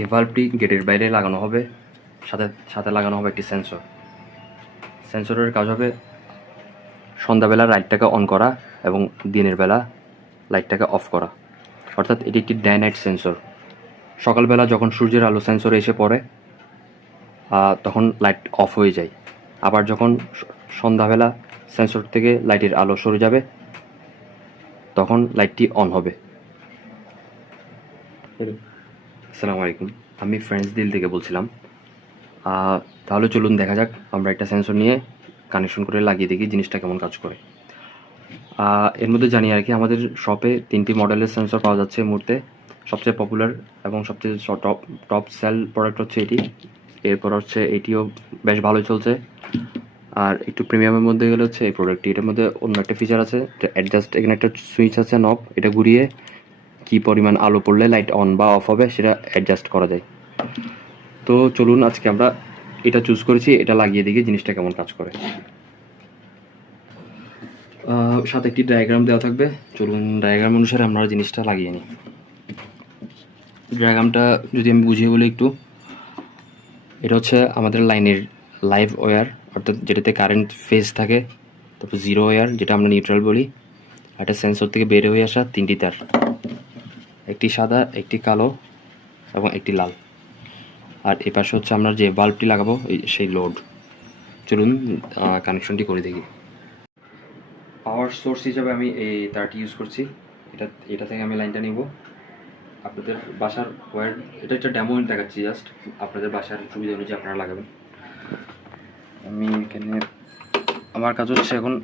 এই ভাল্বটি গেটের বাইরে লাগানো হবে, সাথে সাথে লাগানো হবে একটি সেন্সর। সেন্সরের কাজ হবে সন্ধ্যাবেলা লাইটটাকে অন করা এবং দিনের বেলা লাইটটাকে অফ করা। অর্থাৎ এটি একটি ডে নাইট সেন্সর। সকালবেলা যখন সূর্যের আলো সেন্সরে এসে পড়ে তখন লাইট অফ হয়ে যায়, আবার যখন সন্ধ্যাবেলা সেন্সর থেকে লাইটের আলো সরে যাবে তখন লাইটটি অন হবে। আসসালামু আলাইকুম, আমি ফ্রেন্ডস দিল থেকে বলছিলাম। তাহলে চলুন দেখা যাক, আমরা একটা সেন্সর নিয়ে কানেকশন করে লাগিয়ে দেখি জিনিসটা কেমন কাজ করে। এর মধ্যে জানি আর কি, আমাদের শপে 3টি মডেলের সেন্সর পাওয়া যাচ্ছে এই মুহূর্তে। সবচেয়ে পপুলার এবং সবচেয়ে টপ সেল প্রোডাক্ট হচ্ছে এটি। এরপর হচ্ছে এটিও বেশ ভালোই চলছে। আর একটু প্রিমিয়ামের মধ্যে গেলে হচ্ছে এই প্রোডাক্টটি। এটার মধ্যে অন্য একটা ফিচার আছে, অ্যাডজাস্ট, এখানে একটা সুইচ আছে, নব, এটা ঘুরিয়ে কী পরিমাণ আলো পড়লে লাইট অন বা অফ হবে সেটা অ্যাডজাস্ট করা যায়। তো চলুন আজকে আমরা এটা চুজ করেছি, এটা লাগিয়ে দেখি জিনিসটা কেমন কাজ করে। সাথে একটি ডায়াগ্রাম দেওয়া থাকবে, চলুন ডায়াগ্রাম অনুসারে আমরা জিনিসটা লাগিয়ে নিই। ডায়াগ্রামটা যদি আমি বুঝিয়ে বলি একটু, এটা হচ্ছে আমাদের লাইনের লাইভ ওয়্যার, অর্থাৎ যেটাতে কারেন্ট ফেজ থাকে। তারপর জিরো ওয়্যার, যেটা আমরা নিউট্রাল বলি। একটা সেন্সর থেকে বের হয়ে আসা 3টি তার, একটি সাদা, একটি কালো এবং একটি লাল। আর এ পাশে হচ্ছে আমরা যে বাল্বটি লাগাবো সেই লোড। চলুন কানেকশনটি করে দেখি। পাওয়ার সোর্স হিসাবে আমি এই তারটি ইউজ করছি। এটা থেকে আমি লাইনটা নিব। আপনাদের বাসার ওয়্যার, এটা একটা ডেমো দেখাচ্ছি জাস্ট, আপনাদের বাসার সুবিধা অনুযায়ী আপনারা লাগাবেন। আমি এখানে আমার কাজ হচ্ছে এখন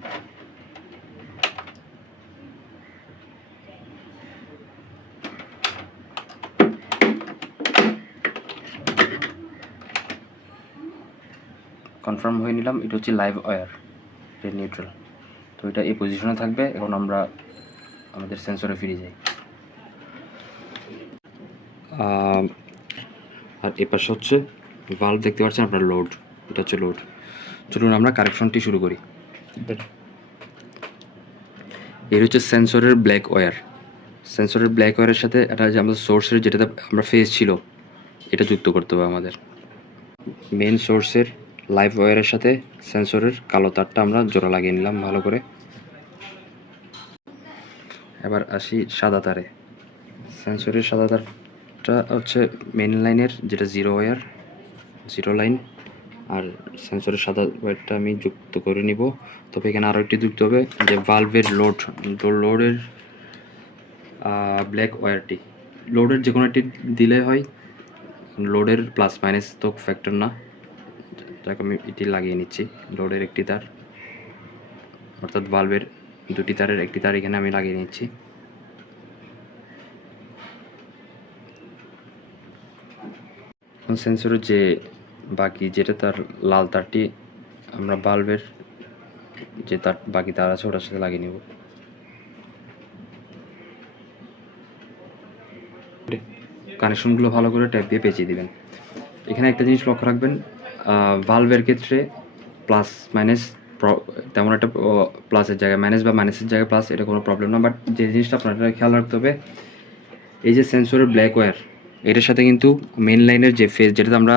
কনফার্ম হয়ে নিলাম। এটা হচ্ছে লাইভ ওয়্যার, এটা নিউট্রাল। তো এটা এই পজিশনে থাকবে। এখন আমরা আমাদের সেন্সরে ফিরে যাই। আর এ পাশে হচ্ছে ভাল্ব, দেখতে পাচ্ছেন আপনার, লোড। এটা হচ্ছে লোড। চলুন আমরা কানেকশনটি শুরু করি। এর হচ্ছে সেন্সরের ব্ল্যাক ওয়্যার। সেন্সরের ব্ল্যাক ওয়্যারের সাথে এটা যে আমাদের সোর্সের যেটাতে আমরা ফেজ ছিল এটা যুক্ত করতে হবে আমাদের। মেন সোর্সের লাইভ ওয়্যারের সাথে সেন্সরের কালো তারটা আমরা জোড়া লাগিয়ে নিলাম ভালো করে। এবার আসি সাদা তারে। সেন্সরের সাদা তারটা হচ্ছে মেন লাইনের, যেটা জিরো ওয়্যার, জিরো লাইন। আর সেন্সরের সাদা ওয়্যারটা আমি যুক্ত করে নিব। তবে এখানে আরও একটি যুক্ত হবে, যে ভালভের লোডের ব্ল্যাক ওয়্যারটি। লোডের যে কোনো একটি দিলে হয়, লোডের প্লাস মাইনাস তো ফ্যাক্টর না। যাকে আমি এটি লাগিয়ে নিচ্ছি, লোডের একটি তার, অর্থাৎ ভালভের 2টি তারের একটি তার এখানে আমি লাগিয়ে নিচ্ছি। সেন্সরের যে বাকি যেটা তার লাল তারটি আমরা ভালভের যে তার বাকি তার আছে ওটার সাথে লাগিয়ে নিব। কানেকশনগুলো ভালো করে ট্যাপ দিয়ে পেঁচিয়ে দিবেন। এখানে একটা জিনিস লক্ষ্য রাখবেন, ভালভের ক্ষেত্রে প্লাস মাইনাস তেমন একটা, প্লাসের জায়গায় মাইনাস বা মাইনাসের জায়গায় প্লাস, এটা কোনো প্রবলেম না। বাট যে জিনিসটা আপনারা খেয়াল রাখতে হবে, এই যে সেন্সরের ব্ল্যাক ওয়্যার, এটার সাথে কিন্তু মেন লাইনের যে ফেজ, যেটাতে আমরা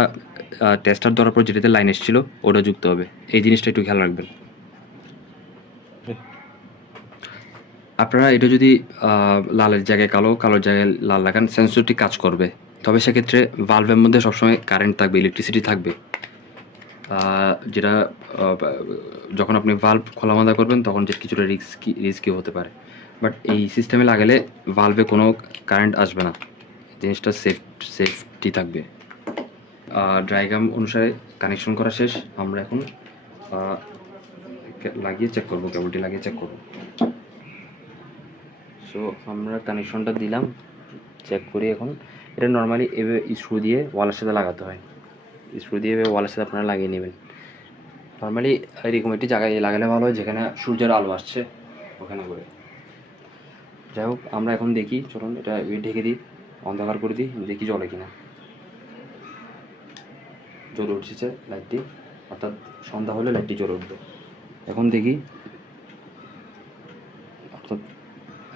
টেস্টার ধরার পর যেটাতে লাইন এসেছিল ওটা যুক্ত হবে। এই জিনিসটা একটু খেয়াল রাখবেন। আপনারা এটা যদি লালের জায়গায় কালো, কালোর জায়গায় লাল লাগান, সেন্সরটি কাজ করবে। তবে সেক্ষেত্রে ভালভের মধ্যে সবসময় কারেন্ট থাকবে, ইলেকট্রিসিটি থাকবে, যেটা যখন আপনি ভালভ খোলা বাঁধা করবেন তখন যে কিছুটা রিস্কি হতে পারে। বাট এই সিস্টেমে লাগালে ভালভে কোনো কারেন্ট আসবে না, জিনিসটা সেফটি থাকবে। ডায়াগ্রাম অনুসারে কানেকশন করা শেষ। আমরা এখন লাগিয়ে চেক করবো, কেবলটি লাগিয়ে চেক করবো। সো আমরা কানেকশনটা দিলাম, চেক করি এখন। এটা নর্মালি এভাবে স্ক্রু দিয়ে ওয়ালের সাথে লাগাতে হয়। স্ক্রু দিয়ে এভাবে ওয়ালের সাথে আপনারা লাগিয়ে নেবেন। নর্মালি এরকম একটি জায়গায় লাগালে ভালো হয় যেখানে সূর্যের আলো আসছে ওখানে করে। যাই হোক, আমরা এখন দেখি, চলুন এটা ঢেকে দিই, অন্ধকার করে দিই, দেখি জ্বলে কিনা। জ্বলে উঠছে লাইটটি, অর্থাৎ সন্ধ্যা হলে লাইটটি জ্বলে উঠবে। এখন দেখি, অর্থাৎ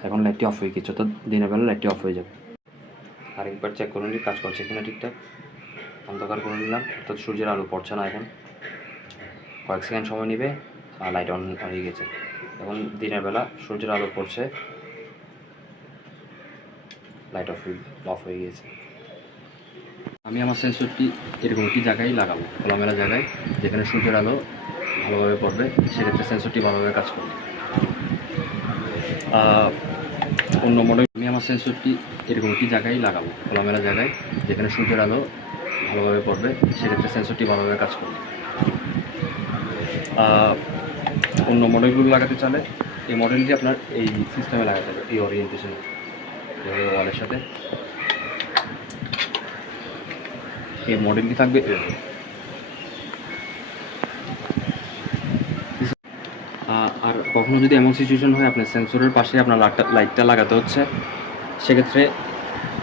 এখন লাইটটি অফ হয়ে গেছে, অর্থাৎ দিনের বেলা লাইটটি অফ হয়ে যাবে। আরেকবার চেক করে নিই কাজ করছে কিনা ঠিকঠাক। অন্ধকার করে নিলাম, অর্থাৎ সূর্যের আলো পড়ছে না এখন। কয়েক সেকেন্ড সময় নেবে, লাইট অন হয়ে গেছে। এখন দিনের বেলা সূর্যের আলো পড়ছে, লাইট অফ হয়ে গিয়েছে। আমি আমার সেন্সরটি এরকম একটি জায়গায় লাগাবো, খোলামেলা জায়গায় যেখানে সূর্যের আলো ভালোভাবে পড়বে, সেক্ষেত্রে সেন্সরটি ভালোভাবে কাজ করবে। অন্য মডেল আমি আমার সেন্সরটি এরকম একটি জায়গায় লাগাবো, খোলামেলা জায়গায় যেখানে সূর্যের আলো ভালোভাবে পড়বে, সেক্ষেত্রে সেন্সরটি ভালোভাবে কাজ করবে। অন্য মডেলগুলো লাগাতে চাইলে এই মডেলটি আপনার এই সিস্টেমে লাগাতে হবে, এই ওরিয়েন্টেশনে, ওয়ালের সাথে এই মডেলটি থাকবে। আর কখনো যদি এমন সিচুয়েশন হয় আপনার সেন্সরের পাশে আপনার লাইটটা লাগাতে হচ্ছে, সেক্ষেত্রে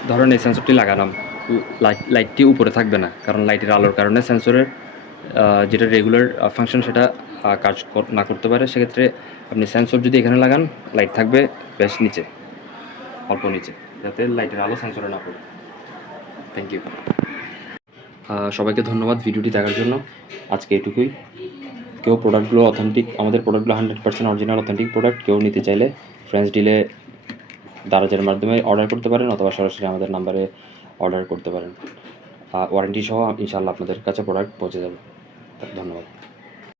ধরেন এই সেন্সরটি লাগালাম, লাইটটি উপরে থাকবে না, কারণ লাইটের আলোর কারণে সেন্সরের যেটা রেগুলার ফাংশন সেটা কাজ না করতে পারে। সেক্ষেত্রে আপনি সেন্সর যদি এখানে লাগান, লাইট থাকবে বেশ নিচে, অল্প নিচে, যাতে লাইটের আলো সেন্সরে না পড়ে। Thank you. সবাইকে ধন্যবাদ ভিডিওটি দেখার জন্য। আজকে এটুকুই। কেউ প্রোডাক্টগুলো অথেন্টিক, আমাদের প্রোডাক্টগুলো 100% অরিজিনাল অথেন্টিক প্রোডাক্ট। কেউ নিতে চাইলে ফ্রেন্ডস ডিলে দারাজের মাধ্যমে অর্ডার করতে পারেন, অথবা সরাসরি আমাদের নাম্বারে অর্ডার করতে পারেন। ওয়ারেন্টি সহ ইনশাআল্লাহ আপনাদের কাছে প্রোডাক্ট পৌঁছে যাবে। ধন্যবাদ।